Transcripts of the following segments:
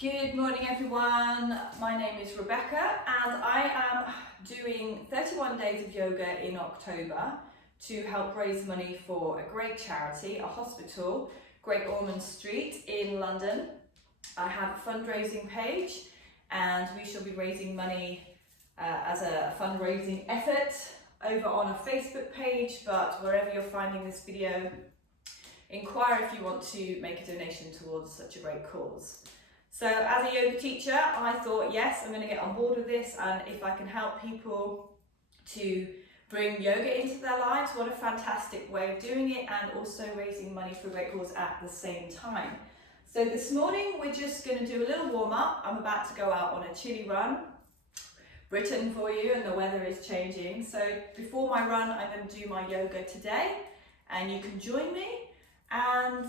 Good morning everyone, my name is Rebecca and I am doing 31 days of yoga in October to help raise money for a great charity, a hospital, Great Ormond Street in London. I have a fundraising page and we shall be raising money as a fundraising effort over on a Facebook page, but wherever you're finding this video, inquire if you want to make a donation towards such a great cause. So as a yoga teacher, I thought, yes, I'm going to get on board with this, and if I can help people to bring yoga into their lives, what a fantastic way of doing it, and also raising money for a great cause at the same time. So this morning, we're just going to do a little warm up. I'm about to go out on a chilly run, Britain for you, and the weather is changing. So before my run, I'm going to do my yoga today, and you can join me. And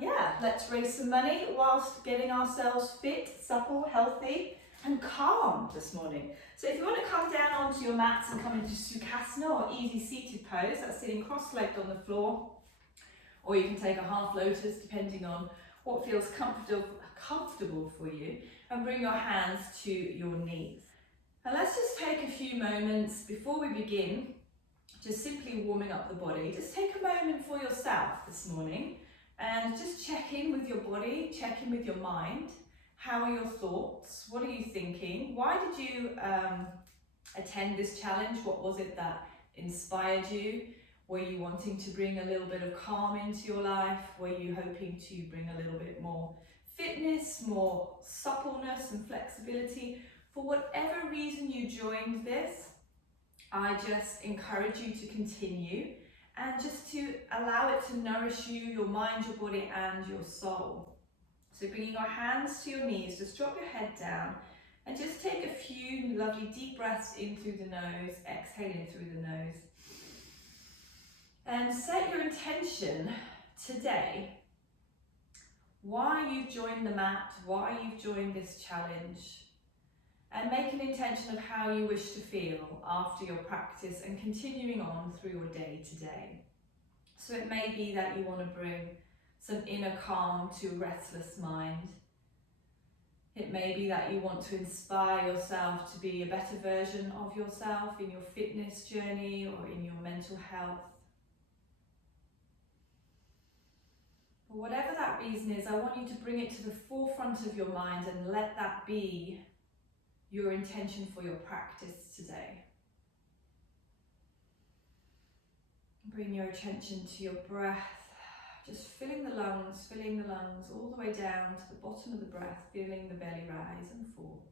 yeah, let's raise some money whilst getting ourselves fit, supple, healthy and calm this morning. So if you want to come down onto your mats and come into Sukhasana or easy seated pose, that's sitting cross-legged on the floor, or you can take a half lotus depending on what feels comfortable for you, and bring your hands to your knees. And let's just take a few moments before we begin, just simply warming up the body. Just take a moment for yourself this morning and just check in with your body, check in with your mind. How are your thoughts? What are you thinking? Why did you attend this challenge? What was it that inspired you? Were you wanting to bring a little bit of calm into your life? Were you hoping to bring a little bit more fitness, more suppleness and flexibility? For whatever reason you joined this, I just encourage you to continue and just to allow it to nourish you, your mind, your body and your soul. So bringing your hands to your knees, just drop your head down and just take a few lovely deep breaths in through the nose, exhaling through the nose. And set your intention today, why you've joined the mat, why you've joined this challenge. And make an intention of how you wish to feel after your practice and continuing on through your day today. So it may be that you want to bring some inner calm to a restless mind. It may be that you want to inspire yourself to be a better version of yourself in your fitness journey or in your mental health. But whatever that reason is, I want you to bring it to the forefront of your mind and let that be your intention for your practice today. Bring your attention to your breath, just filling the lungs all the way down to the bottom of the breath, feeling the belly rise and fall.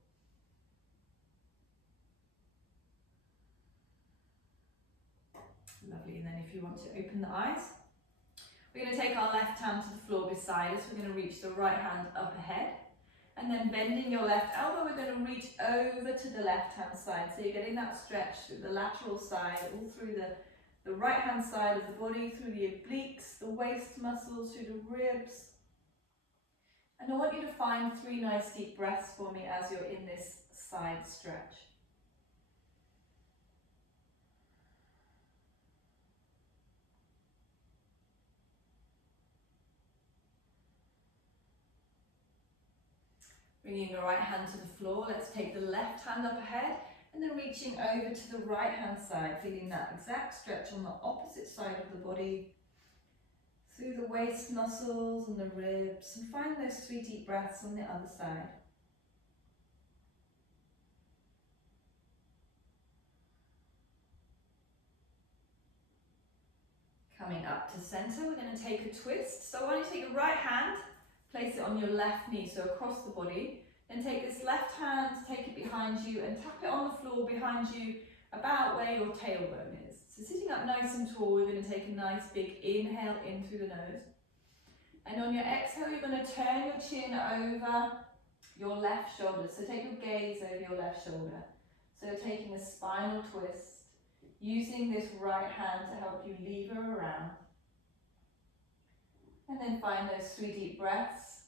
Lovely, and then if you want to open the eyes, we're going to take our left hand to the floor beside us. We're going to reach the right hand up ahead. And then bending your left elbow, we're going to reach over to the left hand side. So you're getting that stretch through the lateral side, all through the right hand side of the body, through the obliques, the waist muscles, through the ribs. And I want you to find 3 nice deep breaths for me as you're in this side stretch. Bringing your right hand to the floor, let's take the left hand up ahead and then reaching over to the right hand side, feeling that exact stretch on the opposite side of the body, through the waist muscles and the ribs, and find those 3 deep breaths on the other side. Coming up to center, we're going to take a twist. So I want you to take your right hand, place it on your left knee, so across the body. Then take this left hand, take it behind you and tap it on the floor behind you, about where your tailbone is. So sitting up nice and tall, we're going to take a nice big inhale in through the nose. And on your exhale, you're going to turn your chin over your left shoulder. So take your gaze over your left shoulder. So taking a spinal twist, using this right hand to help you lever around. And then find those 3 deep breaths.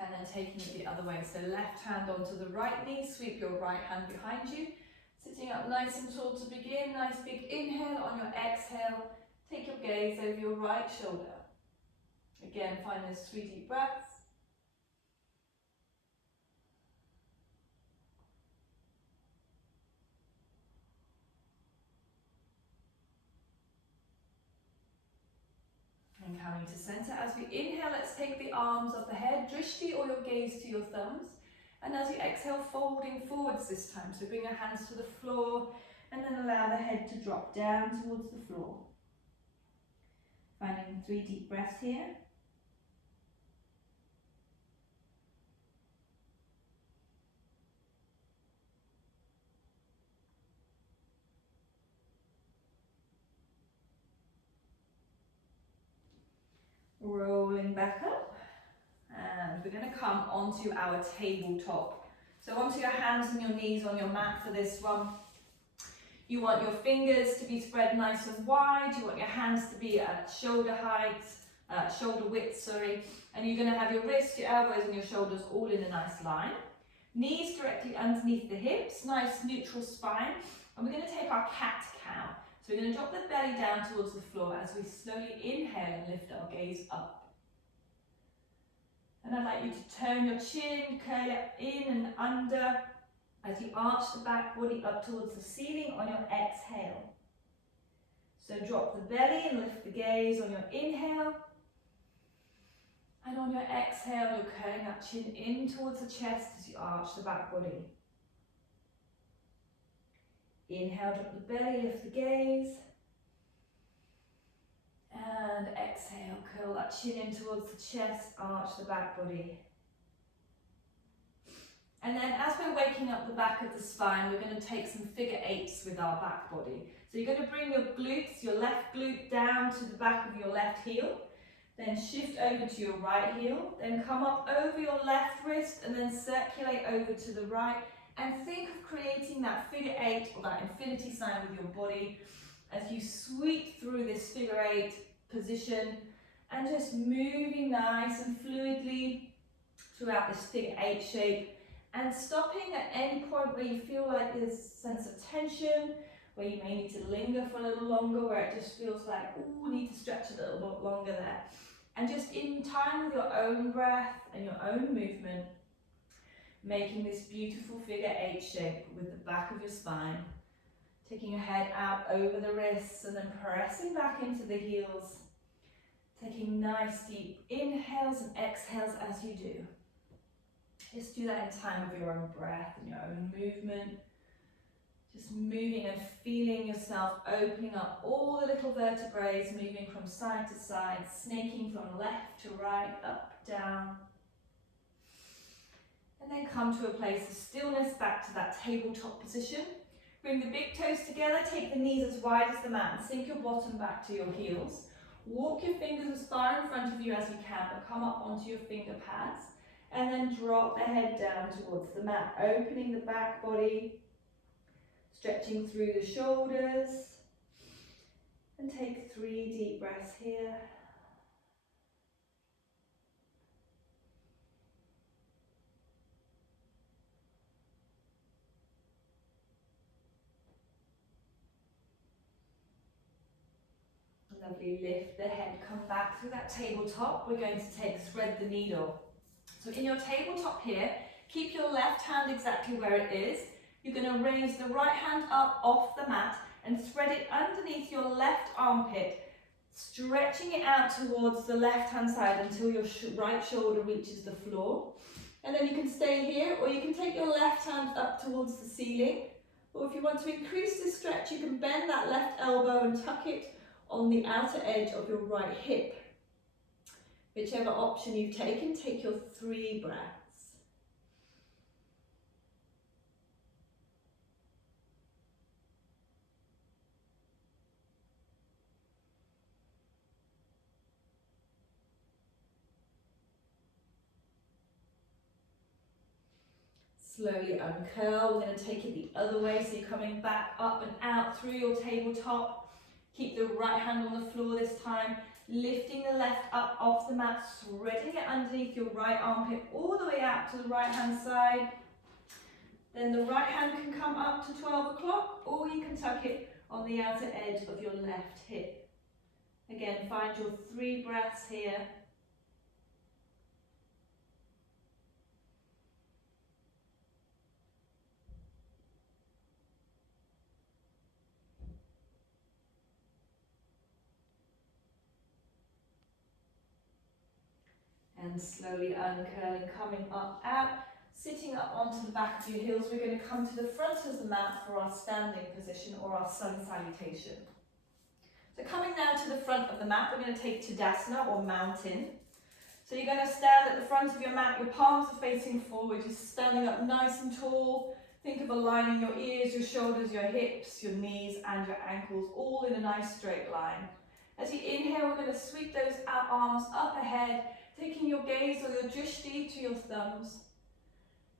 And then taking it the other way. So left hand onto the right knee, sweep your right hand behind you. Sitting up nice and tall to begin. Nice big inhale. On your exhale, take your gaze over your right shoulder. Again, find those 3 deep breaths. And coming to center. As we inhale, let's take the arms of the head, drishti or your gaze to your thumbs. And as you exhale, folding forwards this time. So bring your hands to the floor and then allow the head to drop down towards the floor. Finding 3 deep breaths here. Rolling back up. And we're going to come onto our tabletop. So onto your hands and your knees on your mat for this one. You want your fingers to be spread nice and wide. You want your hands to be at shoulder height, shoulder width, sorry. And you're going to have your wrists, your elbows and your shoulders all in a nice line. Knees directly underneath the hips, nice neutral spine. And we're going to take our cat-cow. So we're going to drop the belly down towards the floor as we slowly inhale and lift our gaze up. And I'd like you to turn your chin, curl it in and under as you arch the back body up towards the ceiling on your exhale. So drop the belly and lift the gaze on your inhale. And on your exhale, you're curling that chin in towards the chest as you arch the back body. Inhale, drop the belly, lift the gaze. And exhale, curl that chin in towards the chest, arch the back body. And then as we're waking up the back of the spine, we're going to take some figure eights with our back body. So you're going to bring your glutes, your left glute down to the back of your left heel. Then shift over to your right heel. Then come up over your left wrist and then circulate over to the right. And think of creating that figure eight or that infinity sign with your body as you sweep through this figure eight position and just moving nice and fluidly throughout this figure eight shape and stopping at any point where you feel like there's a sense of tension, where you may need to linger for a little longer, where it just feels like, ooh, need to stretch a little bit longer there. And just in time with your own breath and your own movement, making this beautiful figure eight shape with the back of your spine. Taking your head out over the wrists and then pressing back into the heels. Taking nice deep inhales and exhales as you do. Just do that in time with your own breath and your own movement. Just moving and feeling yourself opening up all the little vertebrae, moving from side to side, snaking from left to right, up, down. And then come to a place of stillness, back to that tabletop position. Bring the big toes together, take the knees as wide as the mat, and sink your bottom back to your heels. Walk your fingers as far in front of you as you can, but come up onto your finger pads. And then drop the head down towards the mat, opening the back body, stretching through the shoulders. And take 3 deep breaths here. Lovely, lift the head, come back through that tabletop. We're going to take thread the needle. So in your tabletop here, keep your left hand exactly where it is. You're going to raise the right hand up off the mat and thread it underneath your left armpit, stretching it out towards the left hand side until your right shoulder reaches the floor. And then you can stay here, or you can take your left hand up towards the ceiling. Or if you want to increase this stretch, you can bend that left elbow and tuck it on the outer edge of your right hip. Whichever option you've taken, take your 3 breaths. Slowly uncurl. We're going to take it the other way, so you're coming back up and out through your tabletop. Keep the right hand on the floor this time, lifting the left up off the mat, threading it underneath your right armpit all the way out to the right hand side. Then the right hand can come up to 12 o'clock, or you can tuck it on the outer edge of your left hip. Again, find your 3 breaths here. And slowly uncurling, coming up, out, sitting up onto the back of your heels. We're going to come to the front of the mat for our standing position or our sun salutation. So coming now to the front of the mat, we're going to take Tadasana or mountain. So you're going to stand at the front of your mat, your palms are facing forward, you're standing up nice and tall. Think of aligning your ears, your shoulders, your hips, your knees and your ankles all in a nice straight line. As you inhale, we're going to sweep those arms up ahead, taking your gaze or your drishti to your thumbs.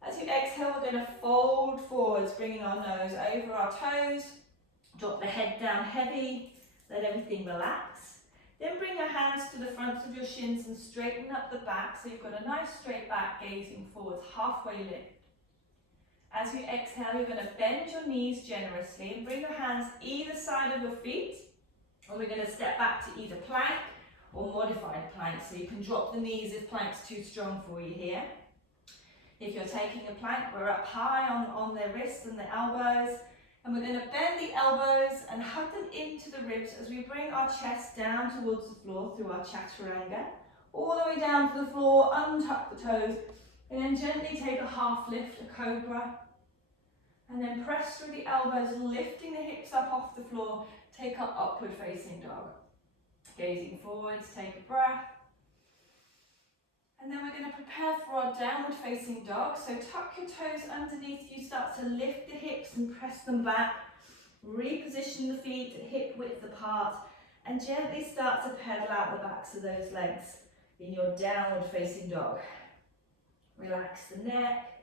As you exhale, we're going to fold forwards, bringing our nose over our toes, drop the head down heavy, let everything relax. Then bring your hands to the fronts of your shins and straighten up the back so you've got a nice straight back, gazing forwards, halfway lift. As you exhale, you're going to bend your knees generously and bring your hands either side of your feet, and we're going to step back to either plank or modified plank, so you can drop the knees if plank's too strong for you here. If you're taking a plank, we're up high on the wrists and the elbows, and we're going to bend the elbows and hug them into the ribs as we bring our chest down towards the floor through our chaturanga, all the way down to the floor, untuck the toes, and then gently take a half lift, a cobra, and then press through the elbows, lifting the hips up off the floor, take up upward facing dog. Gazing forwards, take a breath. And then we're going to prepare for our downward facing dog. So tuck your toes underneath you, start to lift the hips and press them back. Reposition the feet hip width apart and gently start to pedal out the backs of those legs in your downward facing dog. Relax the neck.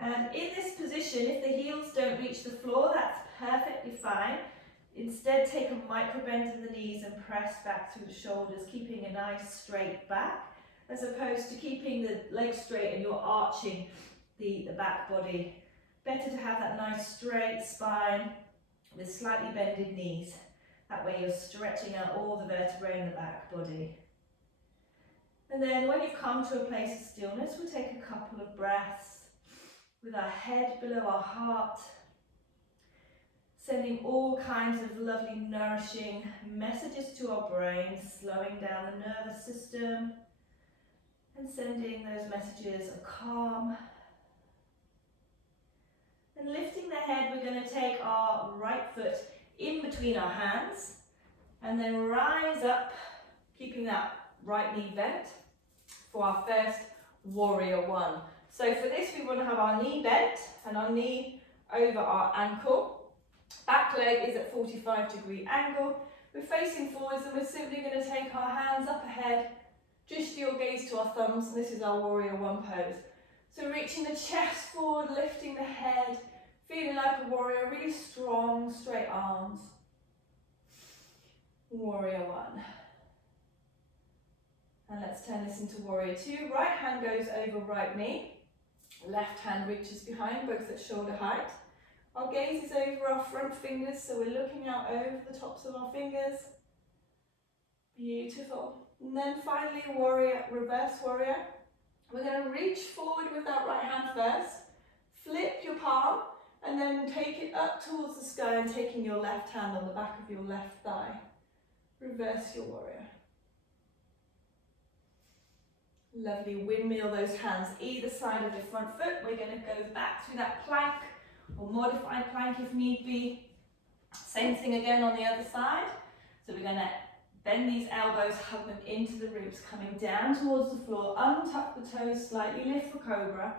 And in this position, if the heels don't reach the floor, that's perfectly fine. Instead, take a micro bend in the knees and press back through the shoulders, keeping a nice straight back, as opposed to keeping the legs straight and you're arching the back body. Better to have that nice straight spine with slightly bended knees. That way you're stretching out all the vertebrae in the back body. And then when you've come to a place of stillness, we'll take a couple of breaths with our head below our heart, sending all kinds of lovely nourishing messages to our brain, slowing down the nervous system and sending those messages of calm. And lifting the head, we're going to take our right foot in between our hands and then rise up, keeping that right knee bent for our first warrior one. So for this, we want to have our knee bent and our knee over our ankle. Back leg is at 45-degree angle. We're facing forwards and we're simply going to take our hands up ahead, just your gaze to our thumbs, and this is our warrior one pose. So reaching the chest forward, lifting the head, feeling like a warrior, really strong, straight arms. Warrior one. And let's turn this into warrior two. Right hand goes over right knee. Left hand reaches behind, both at shoulder height. Our gaze is over our front fingers, so we're looking out over the tops of our fingers. Beautiful. And then finally, warrior, reverse warrior. We're going to reach forward with that right hand first. Flip your palm and then take it up towards the sky and taking your left hand on the back of your left thigh. Reverse your warrior. Lovely, windmill those hands either side of your front foot. We're going to go back through that plank or modified plank if need be. Same thing again on the other side. So we're going to bend these elbows, hug them into the ribs, coming down towards the floor. Untuck the toes slightly, lift for cobra.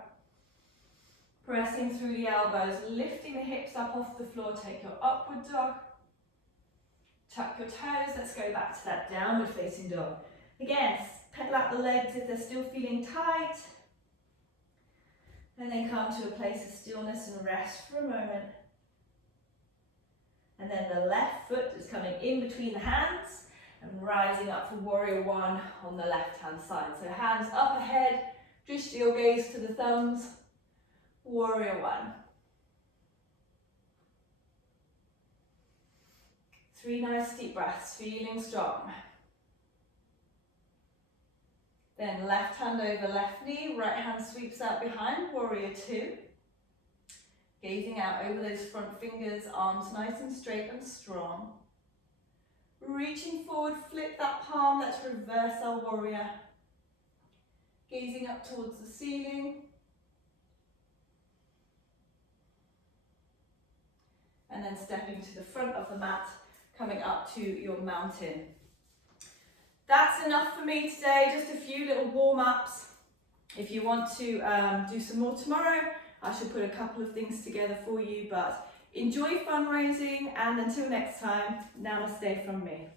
Pressing through the elbows, lifting the hips up off the floor, take your upward dog. Tuck your toes, let's go back to that downward facing dog. Again, pedal out the legs if they're still feeling tight. And then come to a place of stillness and rest for a moment. And then the left foot is coming in between the hands and rising up for warrior one on the left hand side. So hands up ahead, just your gaze to the thumbs. Warrior one. 3 nice deep breaths, feeling strong. Then left hand over left knee, right hand sweeps out behind, warrior two. Gazing out over those front fingers, arms nice and straight and strong. Reaching forward, flip that palm, let's reverse our warrior. Gazing up towards the ceiling. And then stepping to the front of the mat, coming up to your mountain. That's enough for me today, just a few little warm-ups. If you want to do some more tomorrow, I shall put a couple of things together for you, but enjoy fundraising, and until next time, namaste from me.